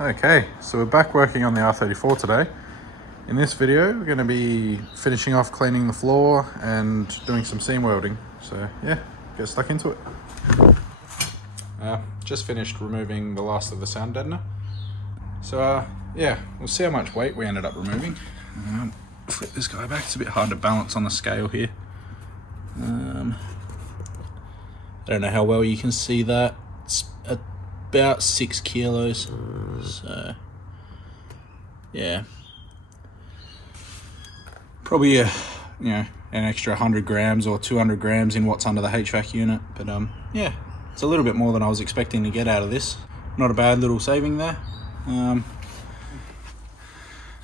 Okay, so we're back working on the R34 today. In this video, we're going to be finishing off cleaning the floor and doing some seam welding. So yeah, get stuck into it. Just finished removing the last of the sound deadener. So yeah, we'll see how much weight we ended up removing. Flip this guy back, it's a bit hard to balance on the scale here. I don't know how well you can see that. It's about 6 kilos. So yeah, probably an extra 100 grams or 200 grams in what's under the HVAC unit. But yeah, it's a little bit more than I was expecting to get out of this. Not a bad little saving there.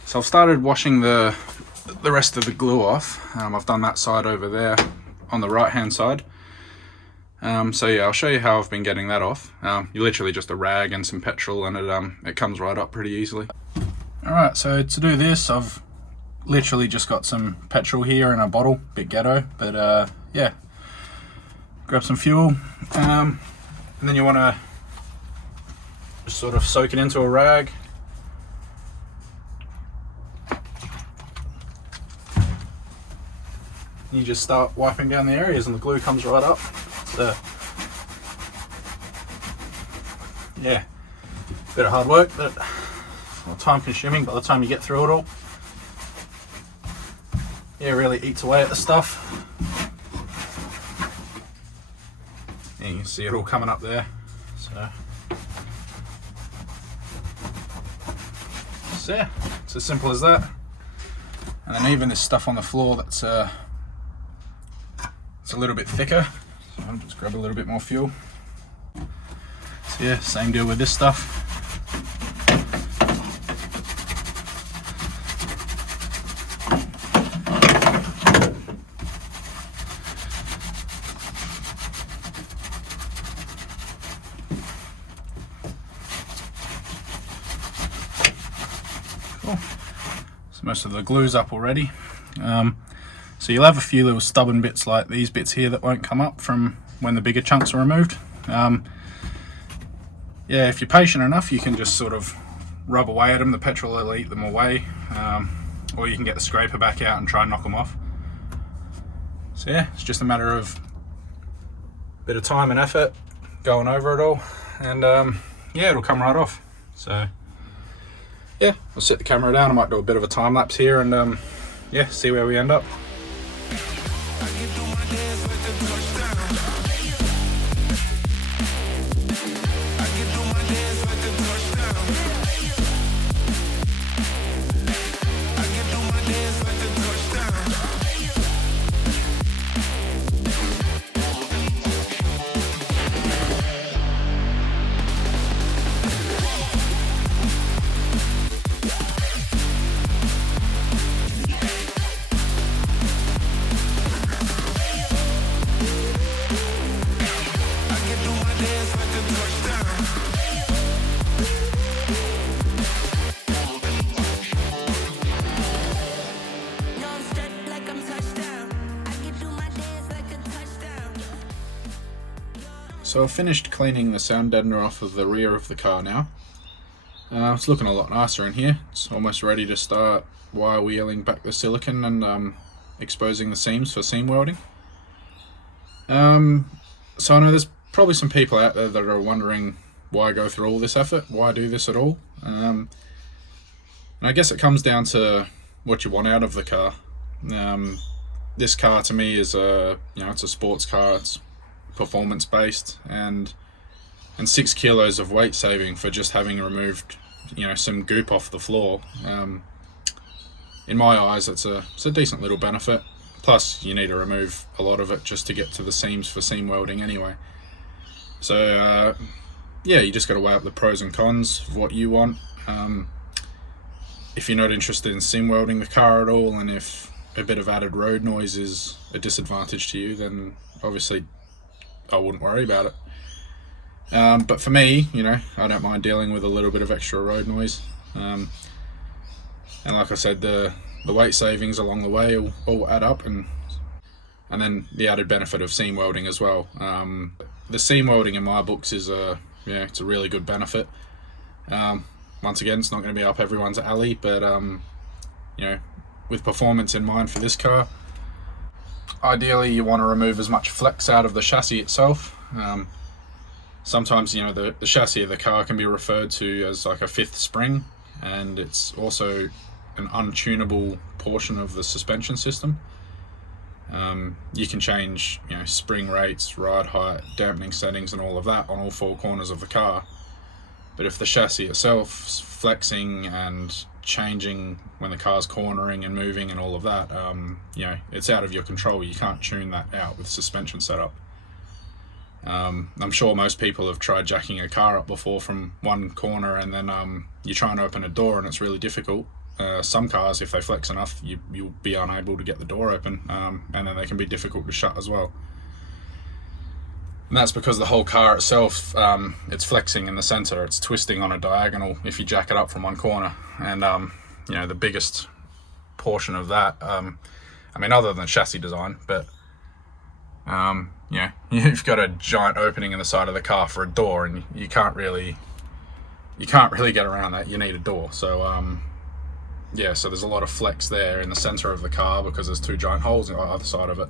So I've started washing the rest of the glue off. I've done that side over there on the right hand side. So yeah, I'll show you how I've been getting that off. You literally just a rag and some petrol and it comes right up pretty easily. Alright, so to do this, I've literally just got some petrol here in a bottle, bit ghetto, but yeah. Grab some fuel, and then you want to just sort of soak it into a rag. You just start wiping down the areas and the glue comes right up. So yeah, bit of hard work, but time consuming by the time you get through it all. Yeah, it really eats away at the stuff. And you can see it all coming up there. So yeah, it's as simple as that. And then even this stuff on the floor that's it's a little bit thicker, so I'll just grab a little bit more fuel. So yeah, same deal with this stuff. Cool. So most of the glue's up already. So you'll have a few little stubborn bits like these bits here that won't come up from when the bigger chunks are removed. Yeah, if you're patient enough, you can just sort of rub away at them. The petrol will eat them away, or you can get the scraper back out and try and knock them off. So yeah, it's just a matter of a bit of time and effort going over it all, and yeah, it'll come right off. So yeah, I'll set the camera down. I might do a bit of a time lapse here and yeah, see where we end up. So I've finished cleaning the sound deadener off of the rear of the car now. It's looking a lot nicer in here. It's almost ready to start wire wheeling back the silicone and exposing the seams for seam welding. So I know there's probably some people out there that are wondering why go through all this effort, why do this at all. And I guess it comes down to what you want out of the car. This car to me is it's a sports car. It's performance based, and 6 kilos of weight saving for just having removed some goop off the floor. In my eyes, it's a decent little benefit. Plus you need to remove a lot of it just to get to the seams for seam welding anyway. So yeah, you just got to weigh up the pros and cons of what you want. If you're not interested in seam welding the car at all, and if a bit of added road noise is a disadvantage to you, then obviously I wouldn't worry about it. But for me, I don't mind dealing with a little bit of extra road noise. And like I said, the weight savings along the way all add up, and then the added benefit of seam welding as well. The seam welding in my books is it's a really good benefit. once again, it's not going to be up everyone's alley, but you know, with performance in mind for this car, ideally you want to remove as much flex out of the chassis itself. Sometimes, you know, the chassis of the car can be referred to as like a fifth spring, and it's also an untunable portion of the suspension system. You can change, you know, spring rates, ride height, dampening settings and all of that on all four corners of the car. But if the chassis itself is flexing and changing when the car's cornering and moving and all of that, you know, it's out of your control. You can't tune that out with suspension setup. I'm sure most people have tried jacking a car up before from one corner, and then you try and open a door and it's really difficult. Some cars, if they flex enough, you'll be unable to get the door open, and then they can be difficult to shut as well. And that's because the whole car itself, it's flexing in the center, it's twisting on a diagonal if you jack it up from one corner. And you know, the biggest portion of that, I mean, other than chassis design, but yeah, you've got a giant opening in the side of the car for a door, and you can't really get around that. You need a door. So yeah, so there's a lot of flex there in the center of the car because there's two giant holes on either side of it.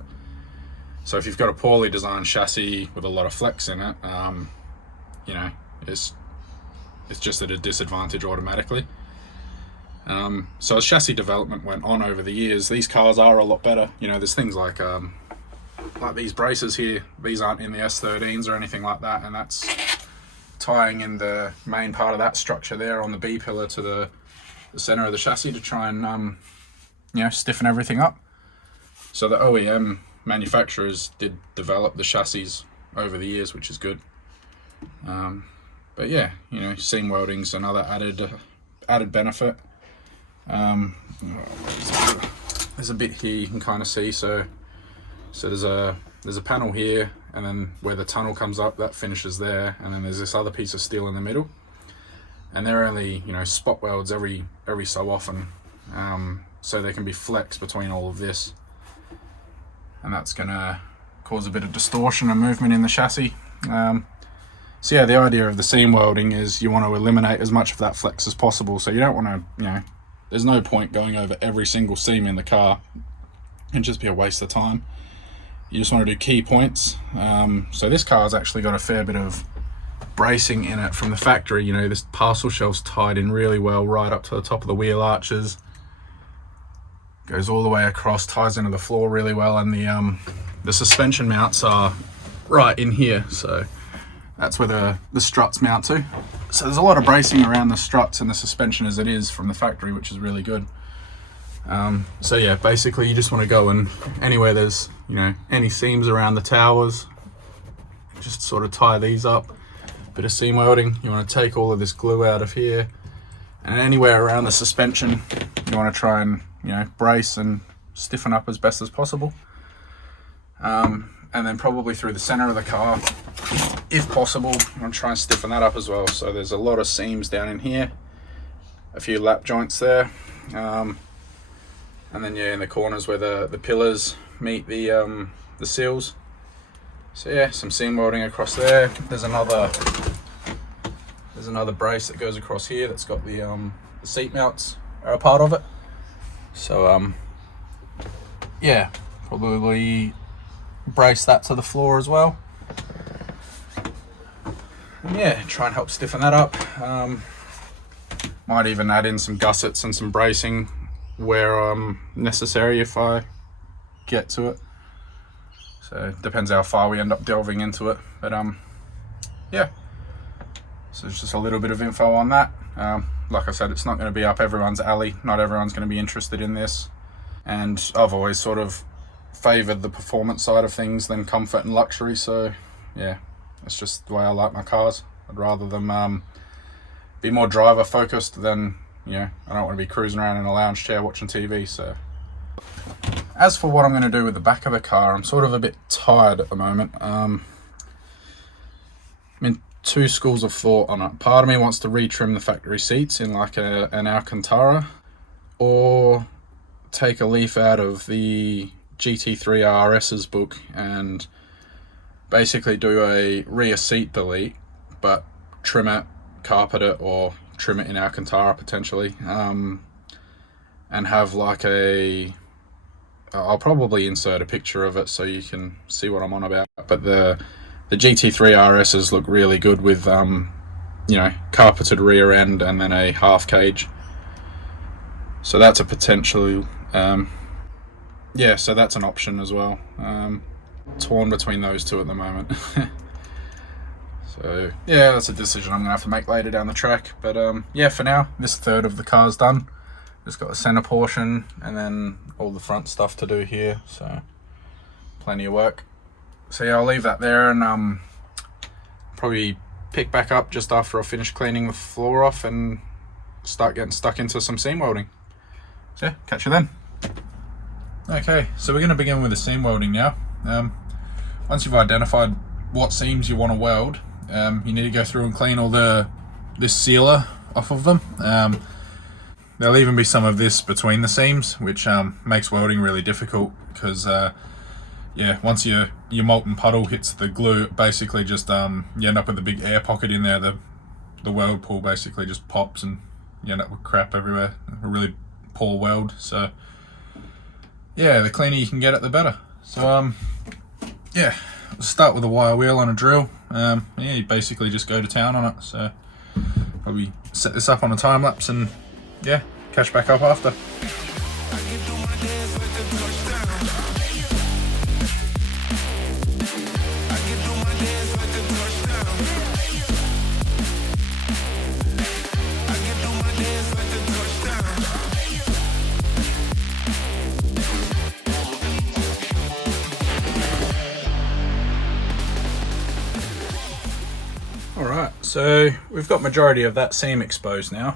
So if you've got a poorly designed chassis with a lot of flex in it, you know, it's just at a disadvantage automatically. So as chassis development went on over the years, these cars are a lot better. You know, there's things like these braces here. These aren't in the S13s or anything like that, and that's tying in the main part of that structure there on the B pillar to the center of the chassis to try and you know, stiffen everything up. So the OEM manufacturers did develop the chassis over the years, which is good. But yeah, you know, seam welding's another added benefit. There's a bit here you can kind of see. So there's a panel here, and then where the tunnel comes up, that finishes there, and then there's this other piece of steel in the middle. And they're only, you know, spot welds every so often, so they can be flexed between all of this, and that's gonna cause a bit of distortion and movement in the chassis. So yeah, the idea of the seam welding is you want to eliminate as much of that flex as possible. So you don't want to, you know, there's no point going over every single seam in the car. It'd just be a waste of time. You just want to do key points. So this car's actually got a fair bit of bracing in it from the factory. You know, this parcel shelf's tied in really well right up to the top of the wheel arches, goes all the way across, ties into the floor really well, and the suspension mounts are right in here, so that's where the struts mount to. So there's a lot of bracing around the struts and the suspension as it is from the factory, which is really good. So yeah, basically you just want to go and anywhere there's, you know, any seams around the towers, just sort of tie these up. Bit of seam welding. You want to take all of this glue out of here, and anywhere around the suspension you want to try and, you know, brace and stiffen up as best as possible. And then probably through the center of the car, if possible, you want to try and stiffen that up as well. So there's a lot of seams down in here, a few lap joints there, and then yeah, in the corners where the pillars meet the seals. So yeah, some seam welding across there. There's another brace that goes across here that's got the seat mounts are a part of it. So yeah, probably brace that to the floor as well. And yeah, try and help stiffen that up. Might even add in some gussets and some bracing where necessary if I get to it. So it depends how far we end up delving into it, but yeah, so it's just a little bit of info on that. Like I said, it's not going to be up everyone's alley. Not everyone's going to be interested in this, and I've always sort of favored the performance side of things than comfort and luxury. So yeah, it's just the way I like my cars. I'd rather them be more driver focused than, you know, I don't want to be cruising around in a lounge chair watching TV. So as for what I'm going to do with the back of the car, I'm sort of a bit tired at the moment. I'm in two schools of thought on it. Part of me wants to retrim the factory seats in like an Alcantara, or take a leaf out of the GT3 RS's book and basically do a rear seat delete, but trim it, carpet it, or trim it in Alcantara potentially, and have like I'll probably insert a picture of it so you can see what I'm on about. But the GT3 RSs look really good with you know, carpeted rear end and then a half cage. So that's a potential, yeah, so that's an option as well. Torn between those two at the moment. So yeah, that's a decision I'm gonna have to make later down the track. But yeah, for now, this third of the car's done. Just got the center portion and then all the front stuff to do here, so plenty of work. So yeah, I'll leave that there and probably pick back up just after I finish cleaning the floor off and start getting stuck into some seam welding. So yeah, catch you then. Okay, so we're going to begin with the seam welding now. Once you've identified what seams you want to weld, you need to go through and clean all this sealer off of them. There'll even be some of this between the seams, which makes welding really difficult because yeah, once your molten puddle hits the glue, it basically just you end up with a big air pocket in there. The weld pool basically just pops and you end up with crap everywhere. A really poor weld. So yeah, the cleaner you can get it, the better. So yeah, we'll start with a wire wheel on a drill. Yeah, you basically just go to town on it. So probably set this up on a time lapse and yeah, catch back up after. Alright, so we've got majority of that seam exposed now.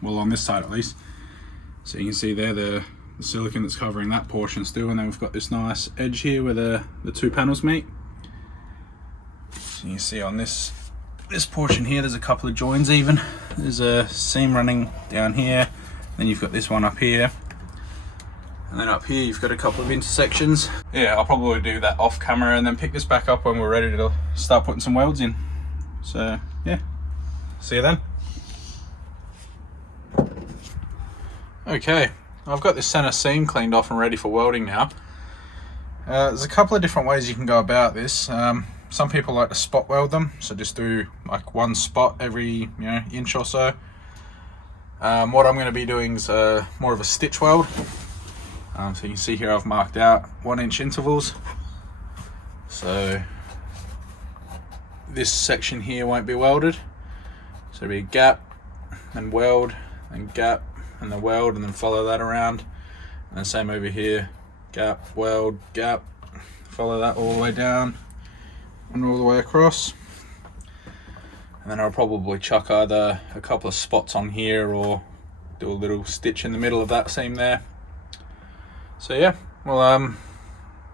Well, on this side at least. So you can see there the silicone that's covering that portion still, and then we've got this nice edge here where the two panels meet. So you can see on this portion here there's a couple of joins even. There's a seam running down here, then you've got this one up here, and then up here you've got a couple of intersections. Yeah, I'll probably do that off camera and then pick this back up when we're ready to start putting some welds in. So yeah, see you then. Okay, I've got this center seam cleaned off and ready for welding now. There's a couple of different ways you can go about this. Some people like to spot weld them, so just do like one spot every inch or so. What I'm going to be doing is more of a stitch weld. So you can see here I've marked out 1 inch intervals. So this section here won't be welded. So it'll be a gap, and weld, and gap, and the weld, and then follow that around. And then same over here, gap, weld, gap, follow that all the way down and all the way across. And then I'll probably chuck either a couple of spots on here or do a little stitch in the middle of that seam there. So yeah, we'll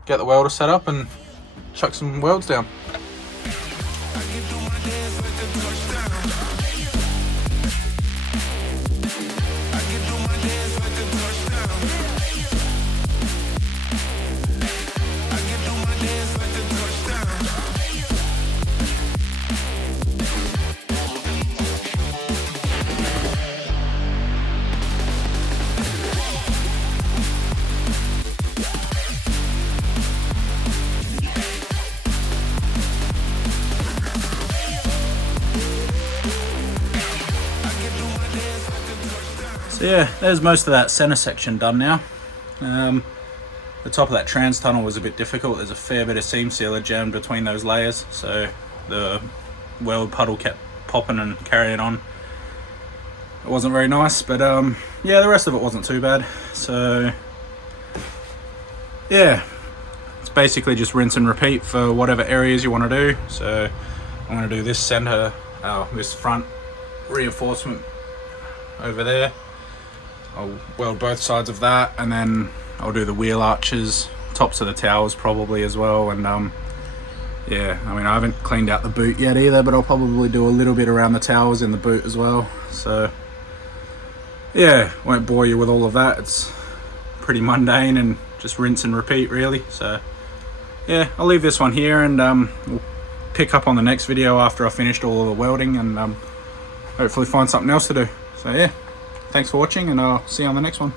get the welder set up and chuck some welds down. So yeah, there's most of that center section done now. The top of that trans tunnel was a bit difficult. There's a fair bit of seam sealer jammed between those layers, so the weld puddle kept popping and carrying on. It wasn't very nice, but yeah, the rest of it wasn't too bad. So yeah, it's basically just rinse and repeat for whatever areas you want to do. So I'm going to do this center, this front reinforcement over there. I'll weld both sides of that, and then I'll do the wheel arches, tops of the towers probably as well. And yeah, I mean, I haven't cleaned out the boot yet either, but I'll probably do a little bit around the towers in the boot as well. So yeah, won't bore you with all of that. It's pretty mundane and just rinse and repeat really. So yeah, I'll leave this one here, and we'll pick up on the next video after I finished all of the welding, and hopefully find something else to do. So yeah, thanks for watching, and I'll see you on the next one.